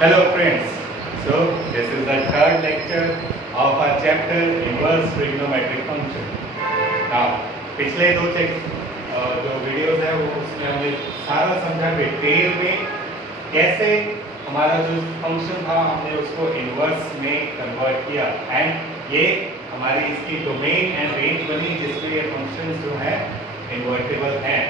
Hello friends, so this is the third lecture of our chapter inverse trigonometric function. Now पिछले दो जो वीडियोस है वो उसमें हमने सारा समझा डिटेल में कैसे हमारा जो फंक्शन था हमने उसको इनवर्स में कन्वर्ट किया एंड ये हमारी इसकी डोमेन एंड रेंज बनी जिसमें ये फंक्शंस जो हैं इन्वर्टेबल हैं.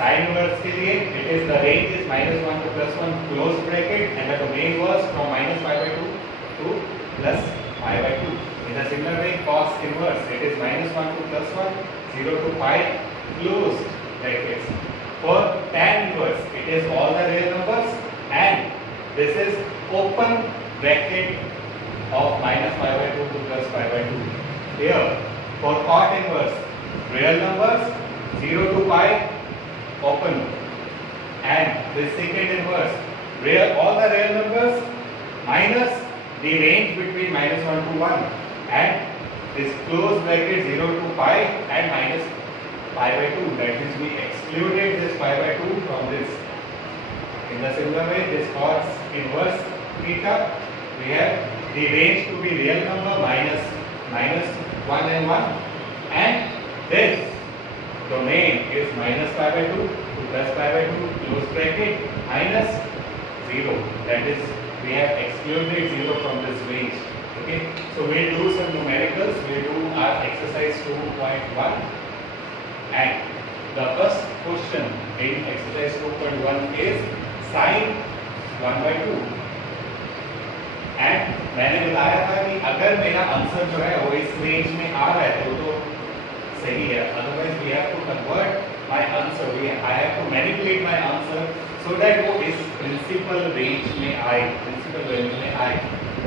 Sin inverse के लिए it is the range is -1 to +1 close bracket and the domain was from -π/2 to +π/2. In a similar way, cos inverse it is -1 to +1, 0 to π closed brackets. For tan inverse it is all the real numbers and this is open bracket of -π/2 to +π/2. Here for cot inverse real numbers 0 to π open and the second inverse real all the real numbers minus the range between -1 to 1 and this closed bracket 0 to π and -π/2. That means we excluded this π/2 from this. In the similar way, this cos inverse theta we have the range to be real number -1 and 1 and this domain is -π/2 to +π/2 close bracket minus 0. That is, we have excluded 0 from this range. Okay, so we'll do some numericals. We'll do our exercise 2.1 and the first question in exercise 2.1 is sin 1/2 and मैंने बताया था कि अगर मेरा आंसर जो है वो इस रेंज में आ रहा है तो सही है, otherwise we have to convert my answer, I have to manipulate my answer so that वो इस principal range में आए, principal value में आए.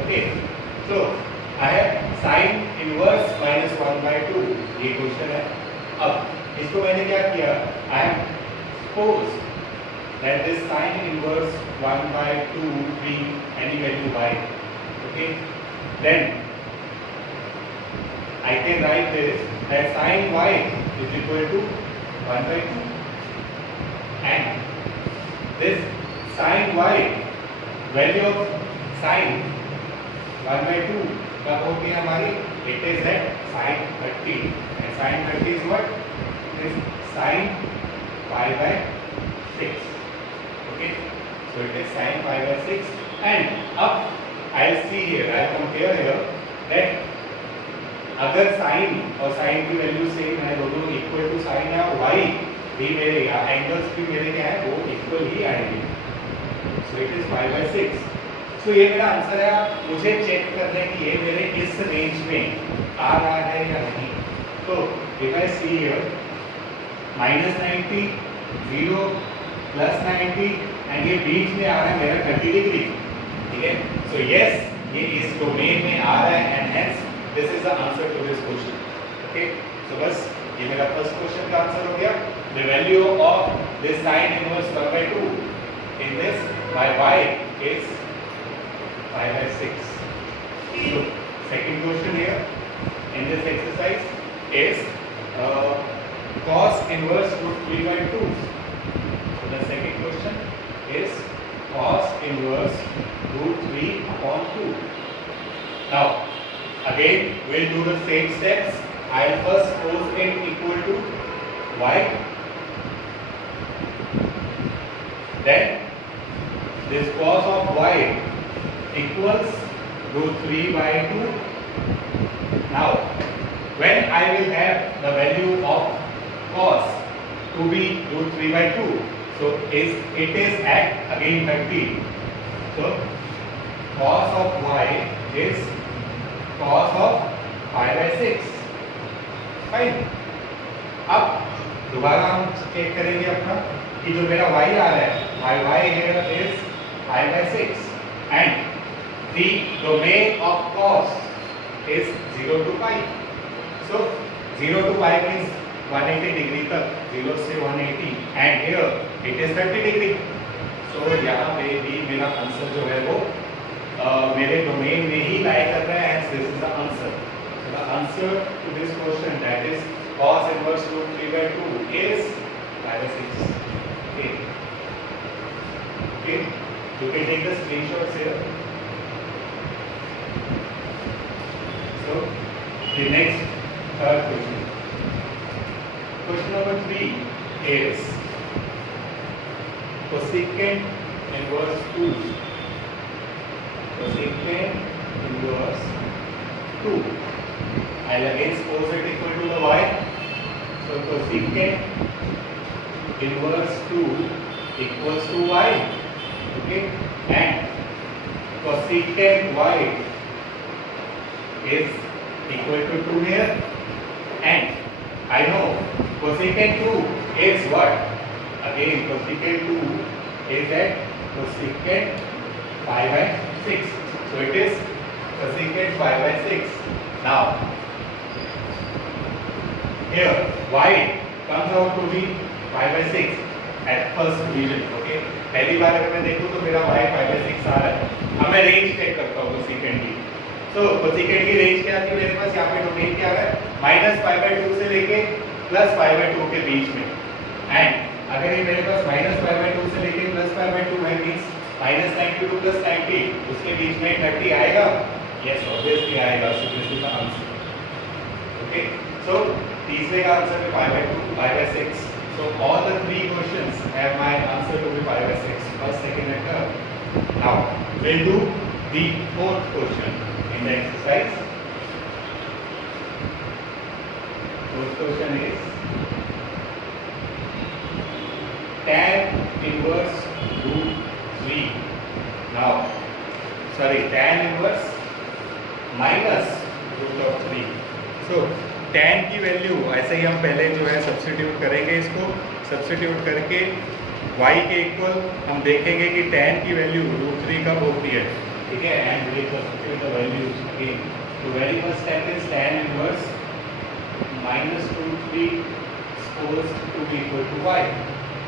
Okay, so I have sin inverse -1/2 ये क्वेश्चन है. अब इसको मैंने क्या किया, I have supposed that this sin inverse 1/2 be any value y. Okay, then I can write this that sin y is equal to 1/2 and this sin y value of sin 1/2 कब होगी हमारी, it is at sin 30 and sin 30 is what, it is sin π/6. Okay, so it is sin π/6 and up I'll see here, I'll compare here that अगर साइन और साइन की value same है, दोनों equal to sign या वाई भी मेरे या एंगल्स भी मेरे क्या है वो इक्वल ही आएंगे. So it is 5/6. सो ये मेरा आंसर है. मुझे चेक करना है कि ये मेरे इस रेंज में आ रहा है या नहीं. तो इफ आई सी हियर -90 0 +90 एंड ये बीच में आ रहा है मेरा 30 डिग्री. ठीक है, सो यस ये इस डोमेन में आ रहा है and hence this is the answer to this question. Okay, so बस ये मेरा first question का आंसर हो गया. The value of this sin inverse 1/2 in this my y is 5/6. So second question here in this exercise is cos inverse √3/2. So the second question is cos inverse √3/2. Now again we'll do the same steps. I'll first pose n equal to y, then this cos of y equals √3/2. Now when I will have the value of cos to be √3/2, so it is at again 30. So cos of y is cos of 5/6. फाइन. अब दोबारा हम चेक करेंगे अपना कि जो मेरा y आ रहा है, my y here is 5/6 and the domain of cos is 0 to π. So 0 to π means 180 डिग्री तक, 0 से 180 and here it is 30 degree. So यहाँ पे भी मेरा आंसर जो है वो मेरे डोमेन में ही लाई कर रहा है. This is the answer. So the answer to this question, that is cos inverse √3/2 is 5/6. Okay. Okay. You can take the screenshots here. So the next third question. Question number 3 is cosecant inverse 2. Cosecant inverse 2. I'll again suppose it equal to the y. So cosecant inverse 2 equals to y. Okay, and cosecant y is equal to 2 here, and I know cosecant 2 is what? Again, cosecant 2 is at cosecant 5 by 6. So it is cosecant 5 by 6. Now, here y comes out to be 5 by 6 at first division. Okay, पहली बार अगर मैं देखूँ तो मेरा y 5 by 6 आ रहा है. अब मैं रेंज चेक करता हूँ cosecant की. तो cosecant की रेंज क्या थी मेरे पास? यहाँ पे डोमेन क्या है? -π/2 से लेके +π/2 के बीच में. एंड अगर ये मेरे पास -π/2 से लेके +π/2 है, मींस -90 to +90, उसके बीच में 30 आएगा. यस, ऑब्वियसली आएगा. So this is the answer. Okay, so तीसरे का आंसर है 5/2, 5/6. So all the 3 questions have my answer to be 5/6. First, second, and third. Now we'll do the fourth question in the exercise. Fourth question is tan inverse root 3. Now, sorry, tan inverse minus root of 3. So tan की वैल्यू ऐसे ही हम पहले जो है सब्स्टिट्यूट करेंगे. इसको सब्स्टिट्यूट करके y के इक्वल हम देखेंगे कि tan की वैल्यू √3 कब होती है. ठीक है, and we substitute the values again. तो very first step is tan inverse -√3 supposed to be equal to y.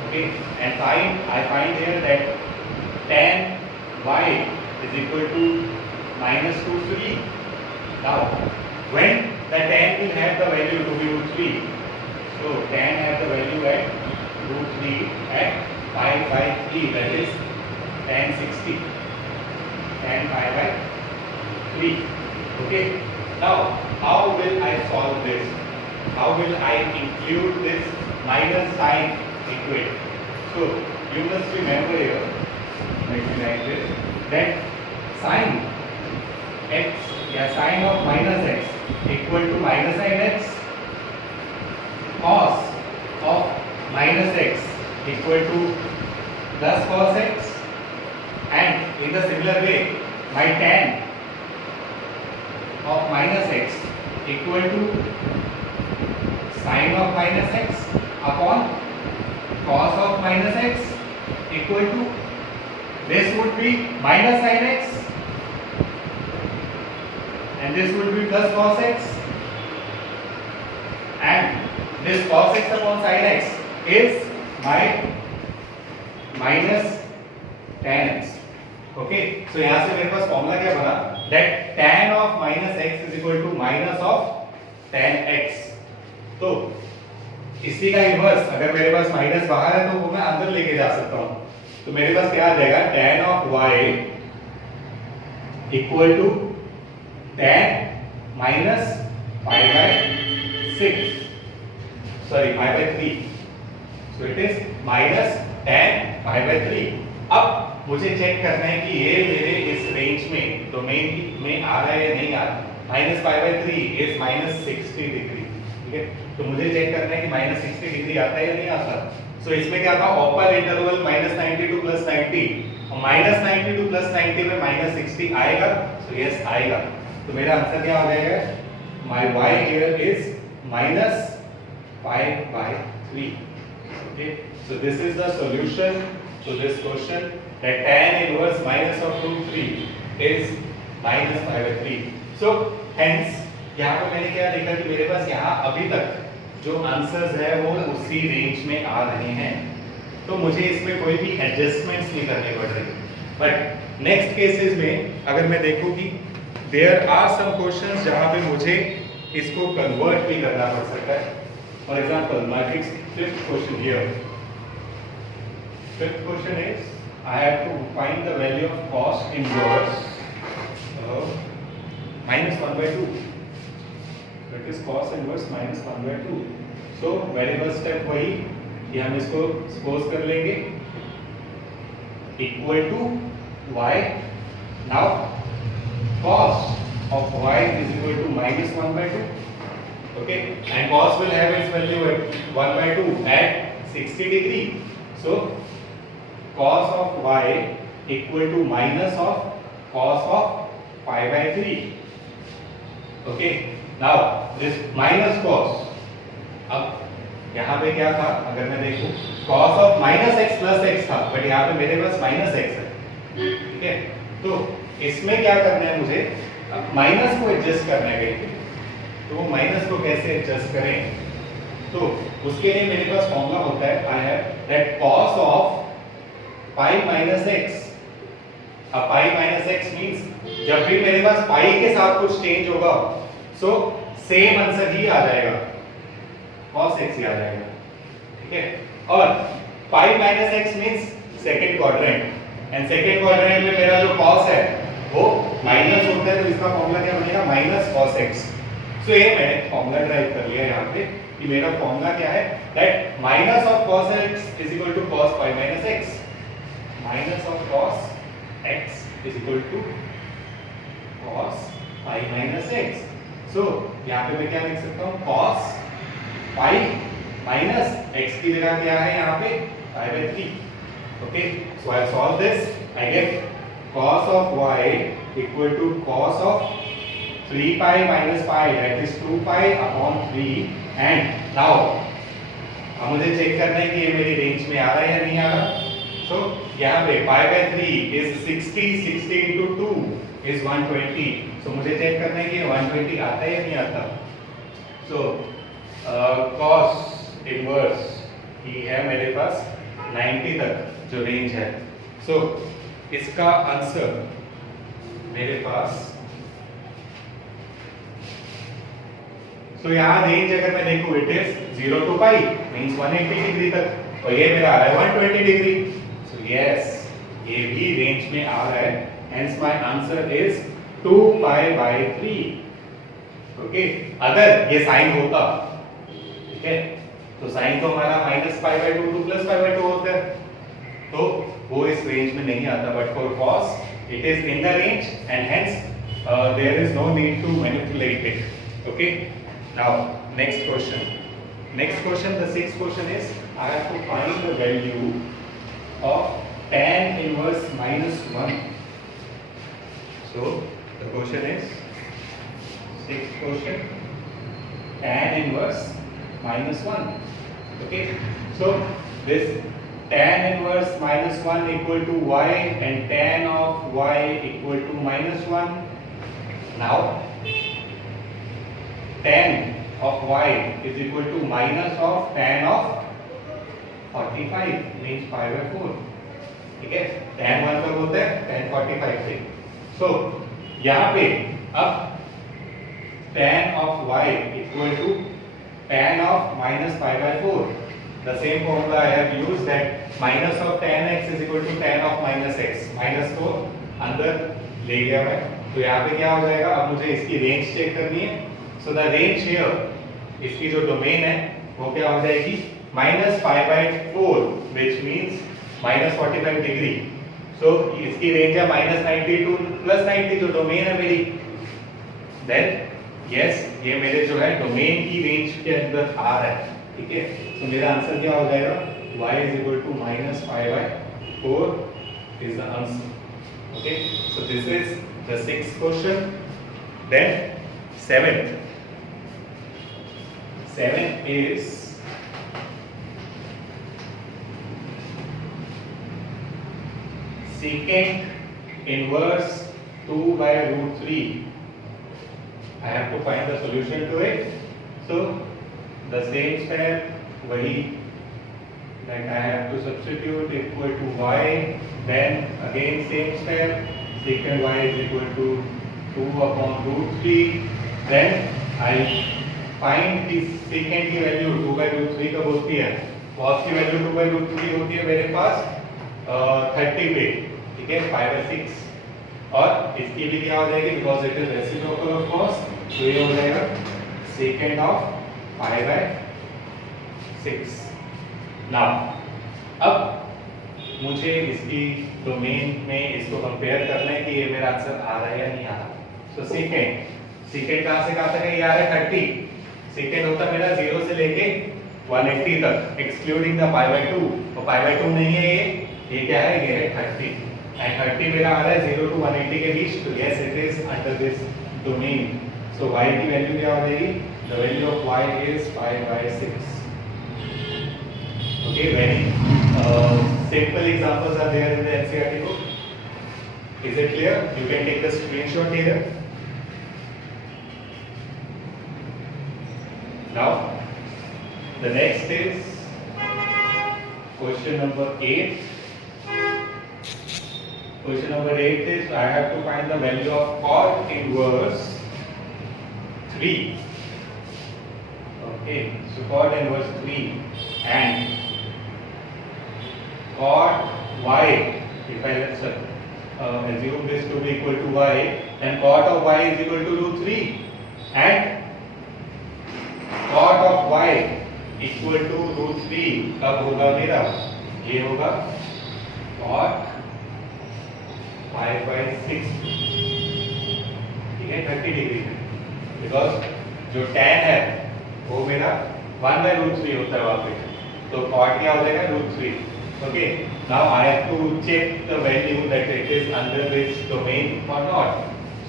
Okay, and I find here that tan y is equal to -√3. Now when the tan will have the value to be √3. So tan has the value at √3 at 5/3. That is tan 60. Tan 5/3. Okay. Now how will I solve this? How will I include this minus sign equation? So you must remember here, let me write this, that sin x या sin of minus x equal to minus sin x, cos of minus x equal to plus cos x, and in the similar way my tan of minus x equal to sin of minus x upon cos of minus x equal to, this would be minus sin x and this would be plus cos x, and this cos x upon sin x is my minus tan x. Okay, so यहाँ से मेरे पास फॉर्मूला क्या बना, that tan of minus x is equal to minus of tan x. तो इसी का इनवर्स, अगर मेरे पास माइनस बाहर है तो वो मैं अंदर लेके जा सकता हूँ. तो मेरे पास क्या आ जाएगा, tan of y equal to tan minus 5/6, sorry 5/3. So it is minus tan 5/3. अब मुझे चेक करना है कि ये मेरे इस रेंज में डोमेन में आ रहा है या नहीं आ रहा. -5/3 is -60 डिग्री. ठीक है, तो मुझे चेक करना है कि -60 डिग्री आता है या नहीं आता. सो इसमें क्या था, ओपन इंटरवल -90 to +90, और -90 to +90 में -60 आएगा. सो यस आएगा. तो मेरा आंसर क्या हो जाएगा, my y here is -5/3. Okay, so this is the solution to this question, that tan inverse minus of √3 is -5/3. So hence यहाँ पे मैंने क्या देखा कि मेरे पास यहाँ अभी तक जो आंसर्स है वो उसी रेंज में आ रहे हैं. तो मुझे इसमें कोई भी एडजस्टमेंट्स नहीं करने पड़ रहे. बट नेक्स्ट केसेस में अगर मैं देखूं कि देयर आर सम क्वेश्चंस जहां पे मुझे इसको कन्वर्ट भी करना पड़ सकता है. For example my fifth question here. Fifth question is I have to find the value of cos inverse minus 1 by 2. So it is cos inverse minus 1 by 2. So very first step वही कि हम इसको सपोज कर लेंगे equal to y. Now cos of y is equal to minus 1 by 2. Okay, and cos will have its value at 1 by 2 at 60 degree. So cos of y equal to minus of cos of pi by 3. Okay, now this minus cos, अब यहाँ पे क्या था, अगर मैं देखूं cos of minus x plus x था, बट यहाँ पे मेरे पास minus x है. ठीक है, तो इसमें क्या करना है मुझे, अब माइनस को एडजस्ट करना है कहीं पे. तो माइनस को कैसे एडजस्ट करें, तो उसके लिए मेरे पास फॉर्मूला होता है, I have that cos of pi minus x. अब पाई माइनस एक्स मींस जब भी मेरे पास पाई के साथ कुछ चेंज होगा सो सेम आंसर ही आ जाएगा, cos x ही आ जाएगा. ठीक है, और pi minus x means second quadrant, and second quadrant में मेरा जो cos है वो माइनस होता है, तो इसका फॉर्मूला क्या बनेगा, माइनस cos x. सो ये मैंने फॉर्मूला ड्राइव कर लिया यहाँ पे कि मेरा फॉर्मूला क्या है, that minus of cos x is equal to cos pi minus x. Minus of cos x is equal to cos pi minus x. So यहाँ पे मैं क्या लिख सकता हूँ, cos पाई माइनस x की जगह क्या है यहाँ पे पाई बाय 3. ओके, so I solve this, I get cos of y equal to cos of 3 pi minus pi, that is 2 pi upon 3. and now अब मुझे चेक करना है कि ये मेरी रेंज में आ रहा है या नहीं आ रहा. सो यहाँ पे pi by 3 is 60, 60 into 2 is 120. सो मुझे चेक करना है कि ये 120 आता है या नहीं आता. सो cos इनवर्स ही है मेरे पास 90 तक जो रेंज है. सो इसका आंसर मेरे पास, तो यहाँ रेंज अगर मैं देखूं it is 0 to pi means 180 डिग्री तक, और ये मेरा आ रहा है 120 डिग्री. सो यस, ये भी रेंज में आ रहा है, hence my answer is 2 pi by 3. ओके, अगर ये साइन होता, ठीक है, तो साइन तो हमारा minus pi bye 2 two plus pi by 2 होता है, तो वो इस रेंज में नहीं आता. But for cos it is in the range and hence there is no need to manipulate it. Okay, now next question, the sixth question is I have to find the value of tan inverse minus 1. So the question is, sixth question, tan inverse minus 1. Okay, so this tan inverse minus 1 equal to y and tan of y equal to minus 1. Now tan of y is equal to minus of tan of 45 means pi by 4. ठीक है, tan 1 कब होता है, tan 45 से. सो यहाँ पे अब tan of y equal to tan of minus pi by 4. The same formula I have used, that minus of tan x is equal to tan of minus x. Minus को अंदर ले गया मैं, तो यहाँ पे क्या हो जाएगा, अब मुझे इसकी रेंज चेक करनी है. सो द रेंज हियर, इसकी जो डोमेन है वो क्या हो जाएगी, minus pi by 4 which means minus 45 degree. So इसकी रेंज है माइनस 90 टू प्लस 90 जो डोमेन है मेरी. देन यस, ये मेरे जो है डोमेन की रेंज के अंदर आ रहा है. ठीक है, तो मेरा आंसर क्या हो जाएगा, y is equal to minus pi by 4 is the answer. Okay, so this is the sixth question. Then seventh is secant inverse 2 by root 3. I have to find the solution to it. So the same step, वही, that I have to substitute equal to y, then again same step, secant y is equal to 2 upon root 3, then I find the secant की वैल्यू 2 by root 3 कब होती है, cos की वैल्यू 2 by root 3 होती है मेरे पास 30 पे, ठीक है, 5/6, और इसकी भी क्या हो जाएगी because it is reciprocal of cos, तो ये हो जाएगा सेकेंड ऑफ 5/6। नाउ अब मुझे इसकी डोमेन में इसको कंपेयर करना है कि ये मेरा आंसर आ रहा है या नहीं आ रहा। सो सेकेंड कहां से कहां तक है, ये आ रहा है 30, सेकेंड होता मेरा 0 से लेके 180 तक एक्सक्लूडिंग द π/2, और π/2 नहीं है ये क्या है, ये है 30, एंड 30 मेरा आ रहा है 0 to 180 के बीच, तो yes it is under this domain. सो y की वैल्यू क्या हो जाएगी, the value of y is 5/6। Okay, very simple examples are there in the NCERT book. Is it clear? You can take the screenshot here. Now the next is question number 8. Question number 8 is I have to find the value of cot inverse 3. Okay, so cot inverse 3 and cot y, if I assume this to be equal to y, then cot of y is equal to √3 and cot of y equal to √3 कब होगा मेरा, ये होगा cot 5/6, ठीक है, 30 डिग्री में, बिकॉज जो tan है वो मेरा 1/√3 होता है वहां पे, तो cot क्या हो जाएगा √3। Okay, now I have to check the value that it is under this domain or not.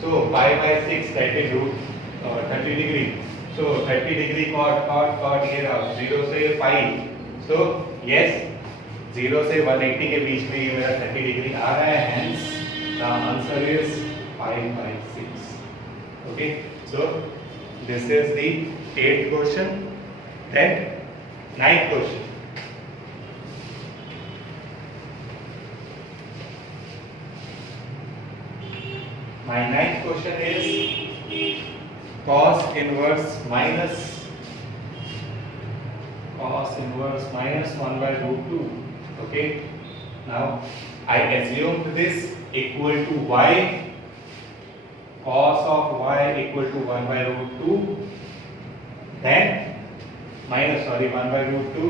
So 5/6, that is √30 degree. So 30 degree cot ये रहा 0 से 5. So yes, 0 से 180 के बीच में ये मेरा 30 डिग्री आ रहा है, hence the answer is 5/6. Okay, so this is the 8th question. Then 9th question. My 9th question is cos inverse minus 1/√2. Okay, now I assumed this equal to y, cos of y equal to 1/√2, then minus 1/√2,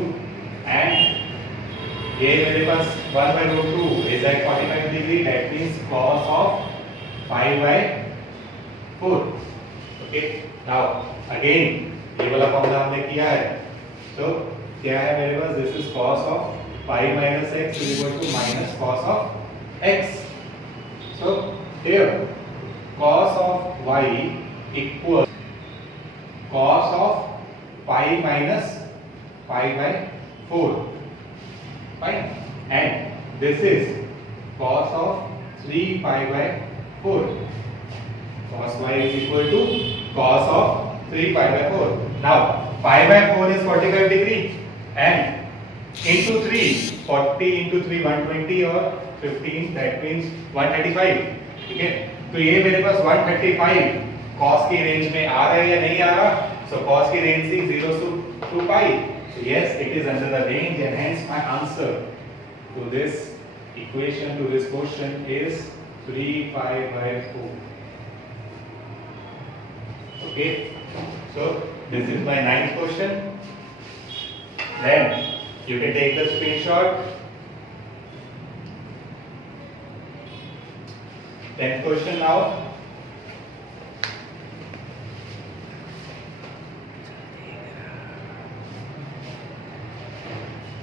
and ये मेरे पास 1/√2 is at 45 degree, that means cos of 5/4. Okay, now again ये वाला फॉर्मूला हमने किया है, so क्या है मेरे पास, this is cos of 5 minus x is equal to minus cos of x. So here cos of y equals cos of 5 minus 5/4, fine, and this is cos of 3 π/4. Cos y is equal to cos of 3 π/4. Now 5/4 is 45 degree and into 3, 40 into 3 120 और 15, that means 135, ठीक है, तो ये मेरे पास 135 cos की रेंज में आ रहा है या नहीं आ रहा, so cos की रेंज थी 0 to pi, so yes it is under the range, and hence my answer to this equation, to this question is 3 π/4. Okay, so this is my 9th question. Then you can take the screenshot. 10th question now.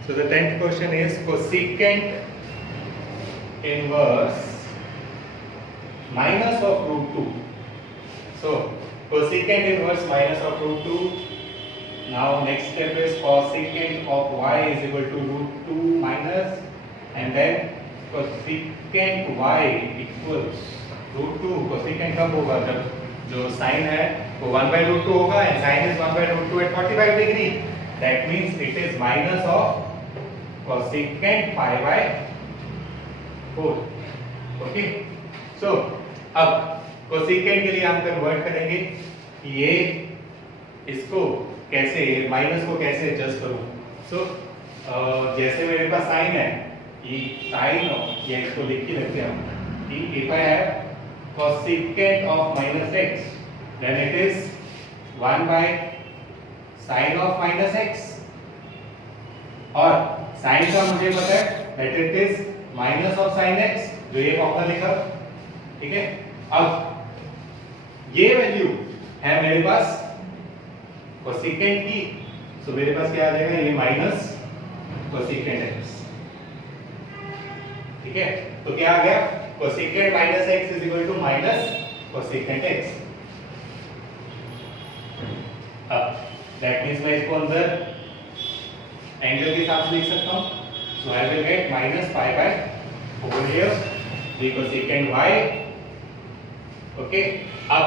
So the 10th question is cosecant inverse minus of √2. So cosecant inverse minus of √2. Now next step is cosecant of y is equal to √2 minus, and then cosecant y equals √2. cosecant कब होगा, जब जो sin है वो 1/√2 होगा, and sin is 1/√2 at 45 degree. That means it is minus of cosecant 5/4. Okay, so अब cosecant के लिए हम कन्वर्ट करेंगे कि ये इसको कैसे, माइनस को कैसे एडजस्ट करूं। सो जैसे मेरे पास साइन है, ये साइन ऑफ, ये इसको लिख के रखते हैं हम कि if I have cosecant of minus x then it is 1 by sin of minus x, और sin का मुझे पता है that it is minus of sin x, जो ये फॉर्मूला लिखा, ठीक है। अब ये वैल्यू है मेरे पास cosecant की, सो मेरे पास क्या आ जाएगा, ये माइनस cosecant x, ठीक है। तो क्या आ गया, cosecant minus x is equal to minus cosecant x। अब that means मैं इसको अंदर एंगल के हिसाब से लिख सकता हूँ, so I will get minus pi by 4 here the cosecant y, okay। अब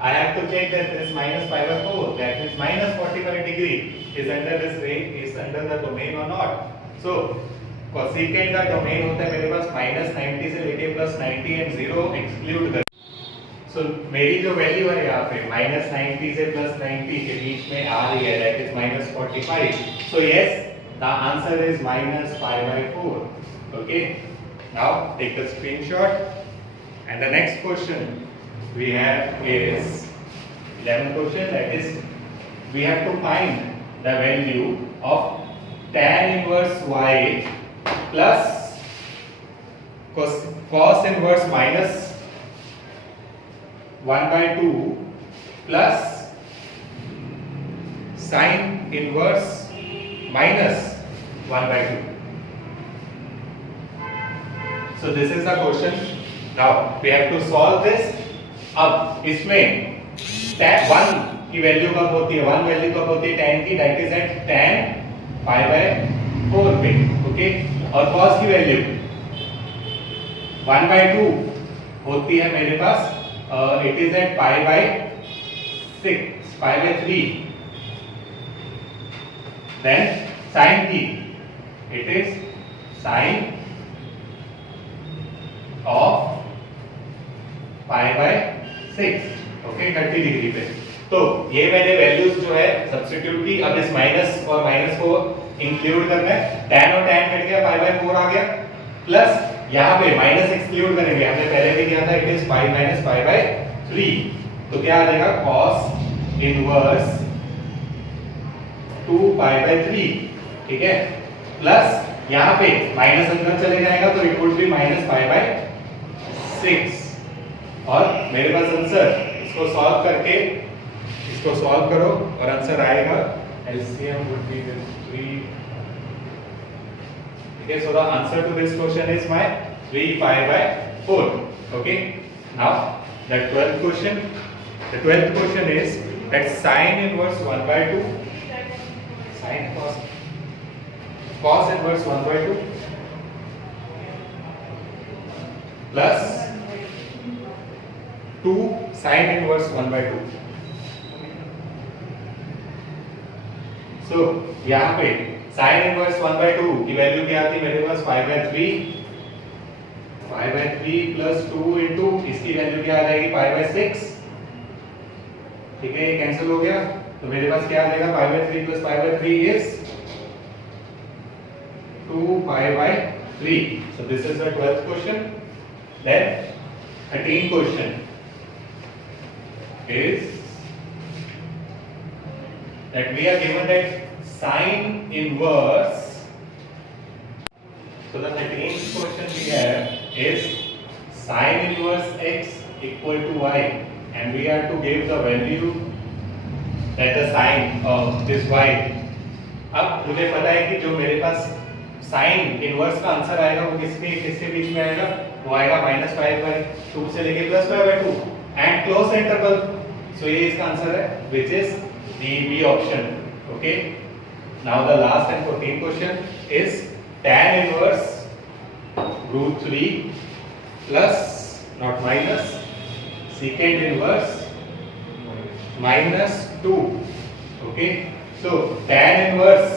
I have to check that this minus pi by 4, that means minus 45 degree is under this range, is under the domain or not। so cosecant का डोमेन होता है मेरे पास -90 से लेके +90 एंड 0 एक्सक्लूड कर, सो मेरी जो वैल्यू है यहाँ पे -90 से +90 के बीच में आ रही है, that is -45, so yes the answer is -pi/4, okay. Now take the screenshot and the next question we have is 11th question, that is we have to find the value of tan inverse y plus cos inverse minus 1/2 plus sin inverse minus 1/2। so this is the question, now we have to solve this। अब इसमें tan 1 की वैल्यू कब होती है, 1 वैल्यू कब होती है tan की, that is eight tan pi/4 पे, ओके। और cos की वैल्यू 1/2 होती है मेरे पास, it is at pi/3। Then sin की it is sin of pi/6, okay, 30 degree पे। तो ये मैंने वैल्यूज जो है सब्स्टिट्यूट की, अब इस माइनस और माइनस को इंक्लूड करना है, tan और tan कट गया, pi/4 आ गया, प्लस यहाँ पे माइनस एक्सक्लूड करेंगे, हमने पहले भी किया था, इट इज pi - pi/3, तो क्या आ जाएगा cos इनवर्स 2 pi/3, ठीक है, प्लस यहाँ पे माइनस अंदर चले जाएगा तो इट वुड बी -pi/6, और मेरे पास आंसर, इसको सॉल्व करके इसको सॉल्व करो और आंसर आएगा LCM would be 3, okay, so the answer to this question is my 3 pi/4, okay। now the 12th question is that sin inverse 1/2 sin cos inverse 1/2 plus 2 sin inverse 1/2। so यहाँ पे sin inverse 1/2 की वैल्यू क्या आती है मेरे पास, pi/3 plus 2 into इसकी वैल्यू क्या आ जाएगी, pi/6, ठीक है, ये कैंसिल हो गया, तो मेरे पास क्या आ जाएगा, pi/3 plus pi/3 is 2 pi/3। so this is the 12th question। then 13th question is that we are given that sin inverse, so the 13th question we have is sin inverse x equal to y, and we are to give the value that the sin of this y। अब मुझे पता है कि जो मेरे पास sin inverse का आंसर आएगा वो किसके बीच में आएगा, वो आएगा -pi/2 से लेके +pi/2 एंड क्लोज इंटरवल, सो ये इसका आंसर है, which is the B option, okay। now the last and 14th question is tan inverse √3 plus not minus secant inverse -2, okay। so tan inverse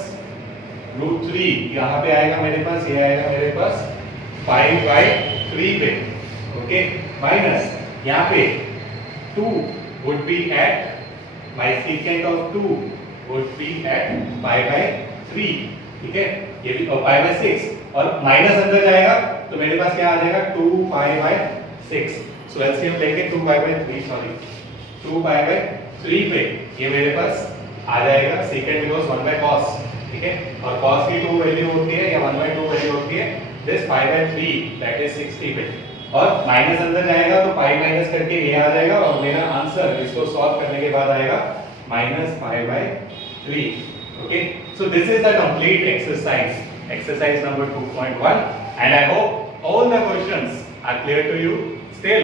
√3 यहाँ पे आएगा मेरे पास, ये आएगा मेरे पास pi/3 पे, ओके, माइनस यहाँ पे 2 would be at my secant of 2 would be at pi/3, ठीक है, ये भी pi/6, और माइनस अंदर जाएगा तो मेरे पास क्या आ जाएगा 2 पाई बाय 6। सो एलसीएम लेके 2 पाई बाय 3 सॉरी 2 पाई बाय 3 पे ये मेरे पास आ जाएगा सेकंड बिकॉज 1 बाय cos, ठीक है, और cos की 2 वैल्यू होती है या 1 बाय 2 वैल्यू होती है this pi by 3 that is 60 पे, और माइनस अंदर जाएगा तो पाई माइनस करके ये आ जाएगा और मेरा आंसर इसको सॉल्व करने के बाद आएगा माइनस पाई बाय 3। ओके, so this is the complete exercise number 2.1 and I hope all the questions are clear to you.